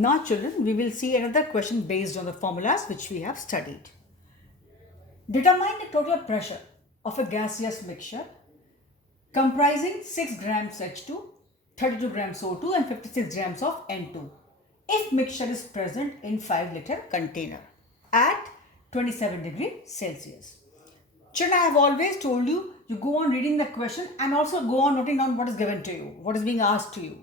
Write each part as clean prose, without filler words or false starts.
Now children, we will see another question based on the formulas which we have studied. Determine the total pressure of a gaseous mixture comprising 6 grams H2, 32 grams O2 and 56 grams of N2 if mixture is present in 5-liter container at 27 degrees Celsius. Children, I have always told you, you go on reading the question and also go on noting down what is given to you, what is being asked to you.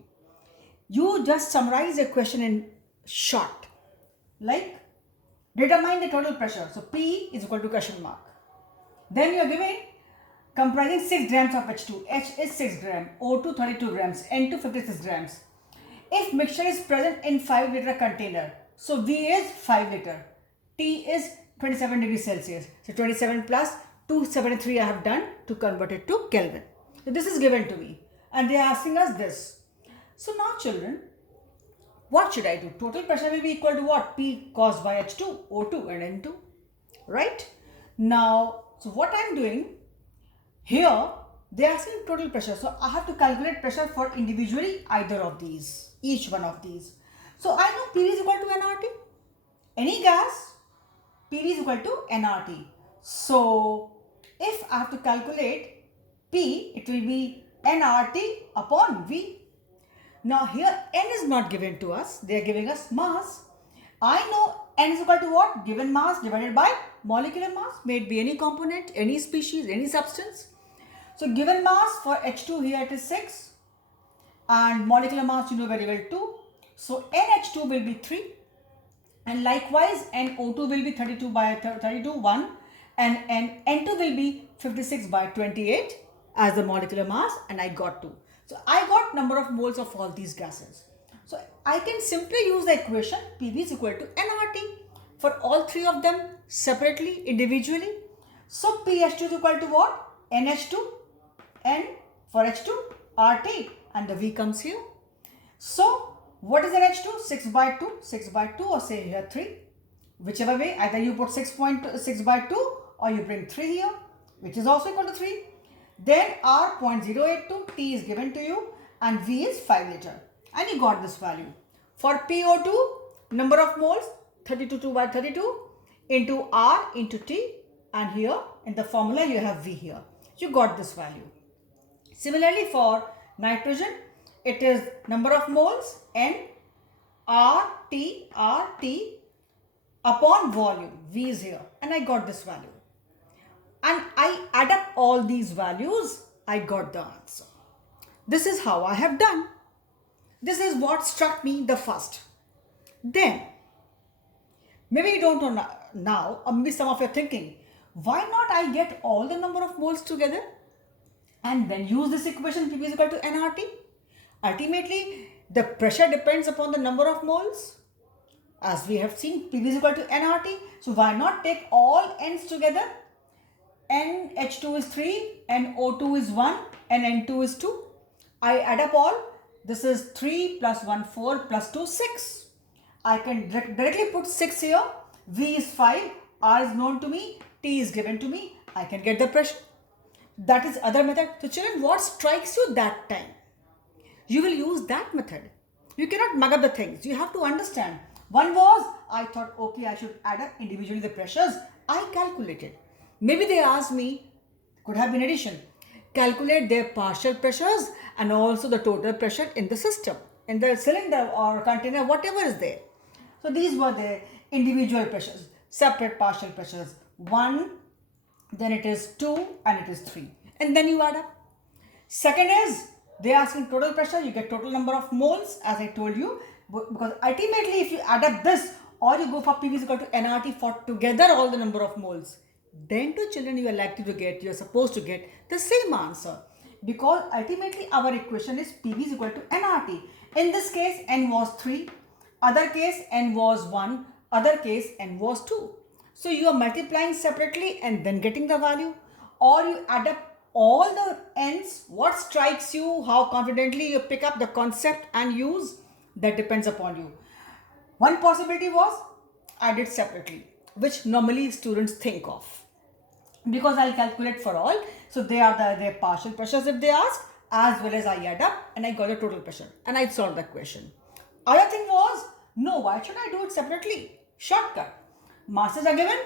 You just summarize a question in short, like determine the total pressure. So P is equal to question mark. Then you are given comprising 6 grams of H2. H is 6 gram, O2 32 grams, N2 56 grams. If mixture is present in 5-liter container, so V is 5 liter, T is 27 degrees Celsius. So 27 plus 273 I have done to convert it to Kelvin. So this is given to me and they are asking us this. So now children, what should I do? Total pressure will be equal to what? P caused by H2, O2 and N2, right? Now, so what I am doing here, they are asking total pressure. So I have to calculate pressure for individually either of these, each one of these. So I know P is equal to nRT. Any gas, P is equal to nRT. So if I have to calculate P, it will be nRT upon V. Now here N is not given to us, they are giving us mass. I know N is equal to what? Given mass divided by molecular mass, may it be any component, any species, any substance. So given mass for H2 here it is 6 and molecular mass you know very well 2. So NH2 will be 3 and likewise NO2 will be 32 by 32 1 and N2 will be 56 by 28 as the molecular mass and I got 2. So I got number of moles of all these gases. So I can simply use the equation PV is equal to nRT for all three of them separately, individually. So PH2 is equal to what? NH2, N for H2, RT and the V comes here. So what is NH2? 6 by 2, 6 by 2 or say here 3. Whichever way, either you put 6.6 by 2 or you bring 3 here, which is also equal to 3. Then R 0.082, T is given to you and V is 5 liter and you got this value. For PO2, number of moles 32 by 32 into R into T and here in the formula you have V here. You got this value. Similarly for nitrogen, it is number of moles N RT upon volume, V is here and I got this value. And I add up all these values, I got the answer. This is how I have done. This is what struck me the first. Then, maybe you don't know now, or maybe some of you are thinking, why not I get all the number of moles together and then use this equation P is equal to nRT? Ultimately, the pressure depends upon the number of moles. As we have seen, P is equal to nRT. So why not take all n's together? NH2 is 3, NO2 is 1 and N2 is 2. I add up all. This is 3 plus 1, 4 plus 2, 6. I can directly put 6 here. V is 5, R is known to me, T is given to me. I can get the pressure. That is other method. So children, what strikes you that time? You will use that method. You cannot mug up the things. You have to understand. One was, I thought, okay, I should add up individually the pressures. I calculated. Maybe they asked me, could have been addition, calculate their partial pressures and also the total pressure in the system, in the cylinder or container, whatever is there. So these were the individual pressures, separate partial pressures. 1, then it is 2 and it is 3. And then you add up. Second is, they are asking total pressure, you get total number of moles as I told you. Because ultimately if you add up this or you go for PV is equal to nRT for together all the number of moles, then to children you are likely to get, you are supposed to get the same answer. Because ultimately our equation is PV is equal to nRT. In this case N was 3, other case N was 1, other case N was 2. So you are multiplying separately and then getting the value, or you add up all the N's, what strikes you, how confidently you pick up the concept and use, that depends upon you. One possibility was I did separately, which normally students think of. Because I'll calculate for all. So they are their partial pressures if they ask, as well as I add up and I got the total pressure and I solved the question. Other thing was No, why should I do it separately? Shortcut. Masses are given.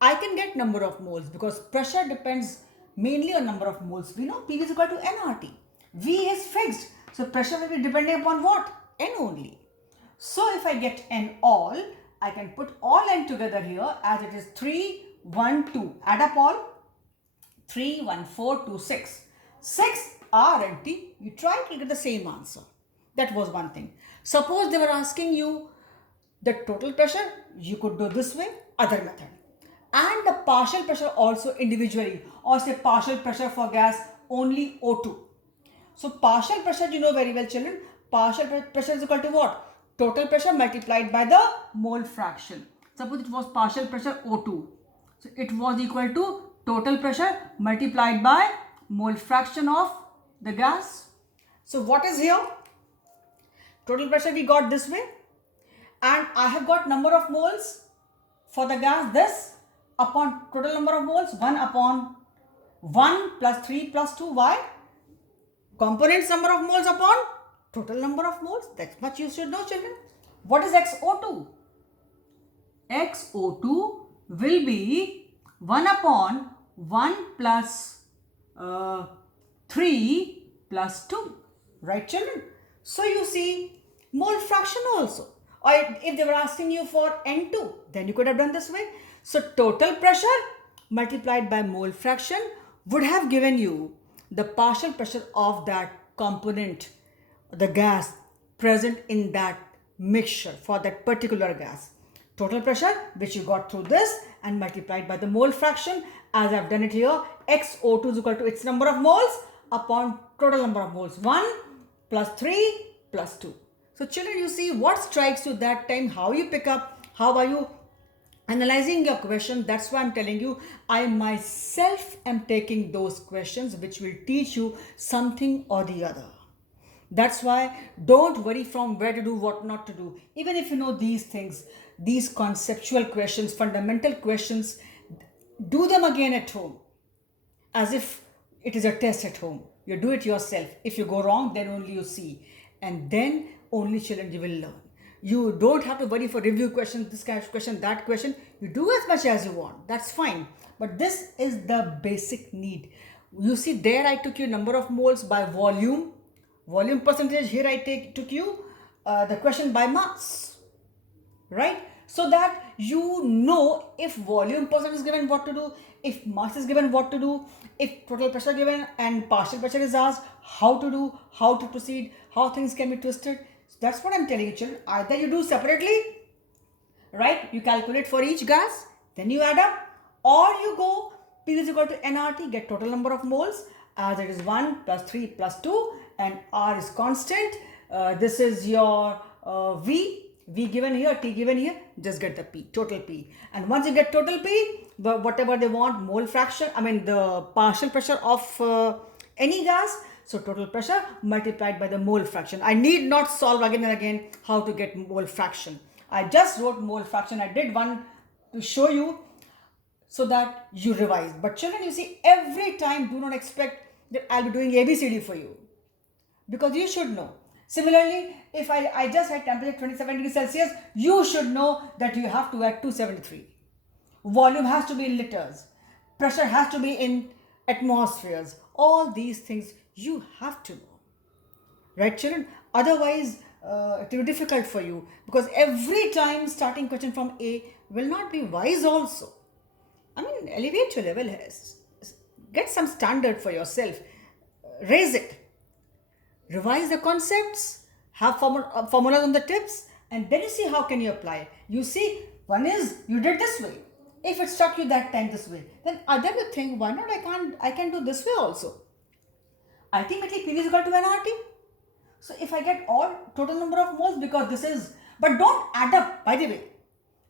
I can get number of moles because pressure depends mainly on number of moles. We know PV is equal to nRT. V is fixed. So pressure will be depending upon what? N only. So if I get N all, I can put all N together here as it is 3, 1, 2. Add up all. 3, 1, 4, 2, 6. 6 R and T. You try to get the same answer. That was one thing. Suppose they were asking you the total pressure, you could do this way, other method. And the partial pressure also individually, or say partial pressure for gas only O2. So partial pressure, you know very well children, partial pressure is equal to what? Total pressure multiplied by the mole fraction. Suppose it was partial pressure O2. So it was equal to total pressure multiplied by mole fraction of the gas. So what is here? Total pressure we got this way. And I have got number of moles for the gas, this upon total number of moles, 1 upon 1 plus 3 plus 2. Why? Components number of moles upon total number of moles. That's much you should know, children. What is XO2? XO2 will be 1 upon 1 plus 3 plus 2. Right, children? So you see mole fraction also. Or if they were asking you for N2, then you could have done this way. So total pressure multiplied by mole fraction would have given you the partial pressure of that component, the gas present in that mixture for that particular gas. Total pressure which you got through this and multiplied by the mole fraction, as I've done it here, XO2 is equal to its number of moles upon total number of moles, 1 plus 3 plus 2. So children, you see what strikes you that time, how you pick up, how are you analyzing your question. That's why I'm telling you, I myself am taking those questions which will teach you something or the other. That's why don't worry from where to do, what not to do. Even if you know these things, these conceptual questions, fundamental questions, do them again at home as if it is a test at home. You do it yourself. If you go wrong, then only you see. And then only children you will learn. You don't have to worry for review questions, this kind of question, that question. You do as much as you want. That's fine. But this is the basic need. You see there I took you number of moles by volume. Volume percentage. Here I took you the question by mass. Right? So that you know if volume percent is given, what to do. If mass is given, what to do. If total pressure given and partial pressure is asked, how to do, how to proceed, how things can be twisted. So that's what I'm telling you, children. Either you do separately, right? You calculate for each gas, then you add up, or you go P is equal to nRT, get total number of moles as it is 1 plus 3 plus 2 and R is constant. This is your V given here, T given here, just get the P, total P. And once you get total P, whatever they want, mole fraction, the partial pressure of any gas, so total pressure multiplied by the mole fraction. I need not solve again and again how to get mole fraction. I just wrote mole fraction. I did one to show you so that you revise. But children, you see, every time do not expect that I'll be doing ABCD for you, because you should know. Similarly, if I just had temperature 27 degrees Celsius, you should know that you have to add 273. Volume has to be in liters. Pressure has to be in atmospheres. All these things you have to know. Right, children? Otherwise, it will be difficult for you, because every time starting question from A will not be wise also. Elevate your level. Get some standard for yourself. Raise it. Revise the concepts, have formulas on the tips, and then you see how can you apply it. You see, one is you did this way. If it struck you that time this way, then other you think, why not I can do this way also. Ultimately, P is equal to nRT. So if I get all total number of moles, because this is, but don't add up, by the way.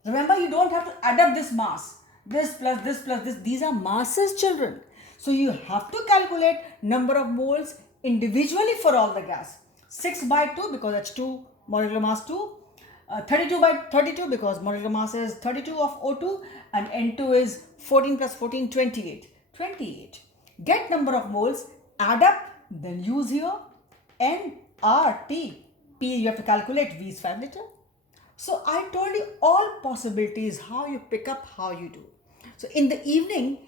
Remember, you don't have to add up this mass. This plus this plus this. These are masses, children. So you have to calculate number of moles individually for all the gas. 6 by 2 because that's 2 molecular mass 2. 32 by 32 because molecular mass is 32 of O2 and N2 is 14 plus 14, 28. 28. Get number of moles, add up, then use here nRT. P you have to calculate, V is 5 liter. So I told you all possibilities, how you pick up, how you do. So in the evening,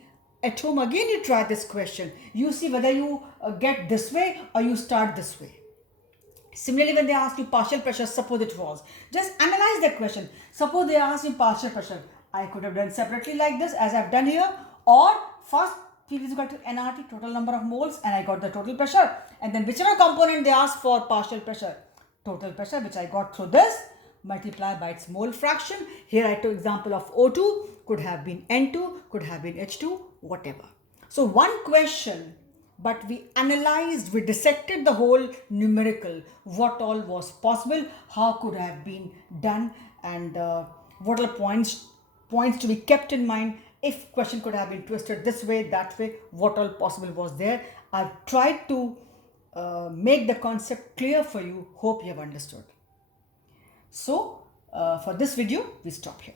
at home again you try this question. You see whether you get this way or you start this way. Similarly, when they ask you partial pressure, suppose it was, just analyze that question. Suppose they ask you partial pressure, I could have done separately like this as I've done here, or first P is equal to nRT, total number of moles, and I got the total pressure, and then whichever component they ask for partial pressure, total pressure, which I got through this, multiply by its mole fraction. Here I took example of O2, could have been N2, could have been H2, whatever. So one question, but we analyzed, we dissected the whole numerical, what all was possible, how could have been done, and what are points to be kept in mind. If question could have been twisted this way, that way, what all possible was there. I've tried to make the concept clear for you. Hope you have understood. So for this video, we stop here.